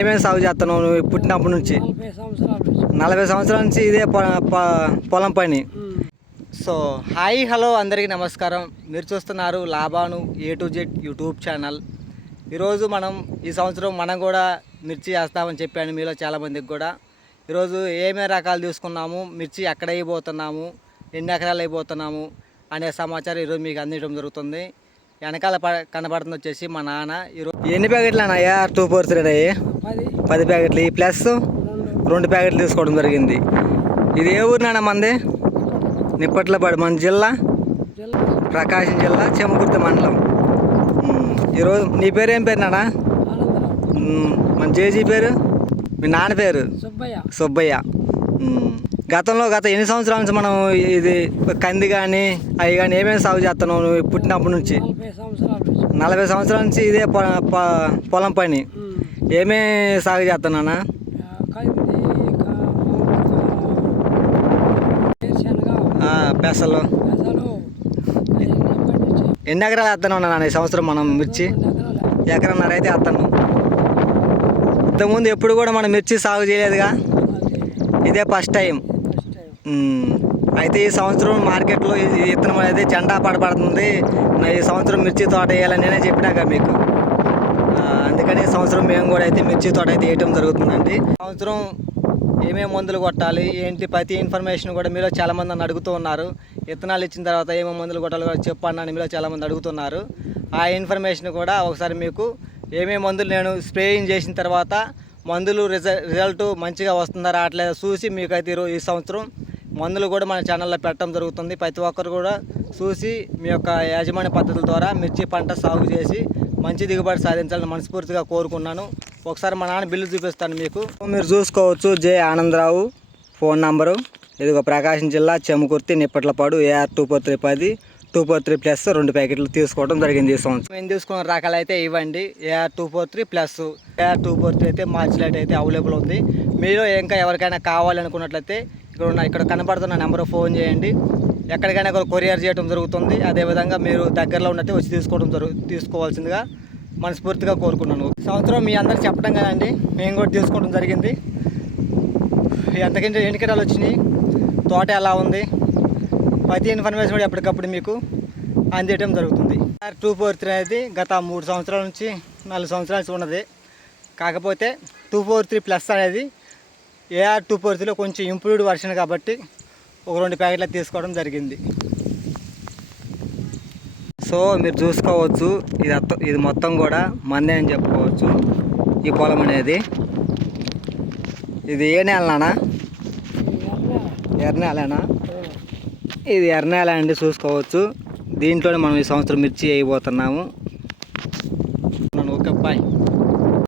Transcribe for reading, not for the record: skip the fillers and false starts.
ఏమేమి సాగు చేస్తున్నావు నువ్వు పుట్టినప్పటి నుంచి? 40 సంవత్సరాల నుంచి ఇదే పొలం పని. సో హాయ్ హలో అందరికీ నమస్కారం. మీరు చూస్తున్నారు Laban A to Z YouTube channel. ఈరోజు ఈ సంవత్సరం మనం కూడా మిర్చి వేస్తామని చెప్పాను మీలో చాలామందికి కూడా. ఈరోజు ఏమేమి రకాలు తీసుకున్నాము, మిర్చి ఎక్కడ అయిపోతున్నాము, ఎన్ని ఎకరాలు అయిపోతున్నాము అనే సమాచారం ఈరోజు మీకు అందించడం జరుగుతుంది. వెనకాల కనబడుతుంది వచ్చేసి మా నాన్న. ఈరోజు ఎన్ని ప్యాకెట్లు అన్నాయా? 243 అయ్యి 10 ప్యాకెట్లు ప్లస్ 2 ప్యాకెట్లు తీసుకోవడం జరిగింది. ఇది ఏ ఊరు నాన్న మంది? నిప్పట్లపాడు, మన జిల్లా ప్రకాశం జిల్లా చెమకుర్తి మండలం. ఈరోజు నీ పేరు ఏం పేరు నాన్న? మన జేజీ పేరు? మీ నాన్న పేరు? సుబ్బయ్య. గత ఎన్ని సంవత్సరాల నుంచి మనం ఇది కంది కానీ అవి కానీ ఏమేమి సాగు చేస్తున్నావు నువ్వు పుట్టినప్పటి నుంచి? 40 సంవత్సరాల నుంచి ఇదే పొలం పని. ఏమేమి సాగు చేస్తున్నానా? పెసలు. ఎన్ని ఎకరాలు వేస్తున్నావు నాన్న ఈ సంవత్సరం మనం మిర్చి? ఎకరన్నర అయితే వేస్తున్నాం. ఇంతకుముందు ఎప్పుడు కూడా మనం మిర్చి సాగు చేయలేదుగా, ఇదే ఫస్ట్ టైం. అయితే ఈ సంవత్సరం మార్కెట్లో ఈ విత్తనం అనేది జెండా పడబడుతుంది. ఈ సంవత్సరం మిర్చి తోట వేయాలని నేనే చెప్పినాక మీకు. అందుకని ఈ సంవత్సరం మేము కూడా అయితే మిర్చి తోట అయితే వేయటం జరుగుతుందండి. సంవత్సరం ఏమేమి మందులు కొట్టాలి ఏంటి ప్రతి ఇన్ఫర్మేషన్ కూడా మీలో చాలామంది నన్ను అడుగుతూ ఉన్నారు. విత్తనాలు ఇచ్చిన తర్వాత ఏమేమి మందులు కొట్టాలి కూడా చెప్పండి మీలో చాలామంది అడుగుతున్నారు. ఆ ఇన్ఫర్మేషన్ కూడా ఒకసారి మీకు ఏమేమి మందులు నేను స్ప్రేయింగ్ చేసిన తర్వాత మందులు రిజల్ట్ మంచిగా వస్తుందా రావట్లేదా చూసి మీకైతే ఈ సంవత్సరం మందులు కూడా మన ఛానల్లో పెట్టడం జరుగుతుంది. ప్రతి ఒక్కరు కూడా చూసి మీ యొక్క యాజమాన్య పద్ధతుల ద్వారా మిర్చి పంట సాగు చేసి మంచి దిగుబడి సాధించాలని మనస్ఫూర్తిగా కోరుకున్నాను. ఒకసారి మా నాన్న బిల్లు చూపిస్తాను మీకు. మీరు చూసుకోవచ్చు. జే ఆనందరావు ఫోన్ నంబరు. ఇదిగో ప్రకాశం జిల్లా చెమకుర్తి నిప్పట్లపాడు. AR 243 243 ప్లస్ 2 ప్యాకెట్లు తీసుకోవడం జరిగింది ఈ సంవత్సరం. మేము తీసుకున్న రకాలు అయితే ఇవ్వండి. AR 243 ప్లస్ AR 243 అయితే మార్చిలైట్ అయితే అవైలబుల్ ఉంది. మీరు ఇంకా ఎవరికైనా కావాలనుకున్నట్లయితే ఇక్కడ కనబడుతున్న నెంబర్ ఫోన్ చేయండి. ఎక్కడికైనా కొరియర్ చేయడం జరుగుతుంది. అదేవిధంగా మీరు దగ్గరలో ఉన్నట్టు వచ్చి తీసుకోవాల్సిందిగా మనస్ఫూర్తిగా కోరుకున్నాను. సంవత్సరం మీ అందరికి చెప్పడం కదండి, మేము కూడా తీసుకోవడం జరిగింది. ఎంతకంటే ఎన్ని ఎకరాలు వచ్చినాయి, తోట ఎలా ఉంది, ప్రతి ఇన్ఫర్మేషన్ కూడా ఎప్పటికప్పుడు మీకు అందించడం జరుగుతుంది. AR 243 అనేది గత 3 సంవత్సరాల నుంచి 4 సంవత్సరాల నుంచి ఉన్నది. కాకపోతే 243 ప్లస్ అనేది AR 243లో కొంచెం ఇంప్రూవ్డ్ వర్షన్ కాబట్టి ఒక 2 ప్యాకెట్లు తీసుకోవడం జరిగింది. సో మీరు చూసుకోవచ్చు, ఇది మొత్తం కూడా మందే అని చెప్పుకోవచ్చు. ఈ పొలం అనేది ఇది ఏ నేలనా? ఎర్రనేలనా? ఇది ఎర్రనేల అండి, చూసుకోవచ్చు. దీంట్లోనే మనం ఈ సంవత్సరం మిర్చి వేయబోతున్నాము. Okay bye.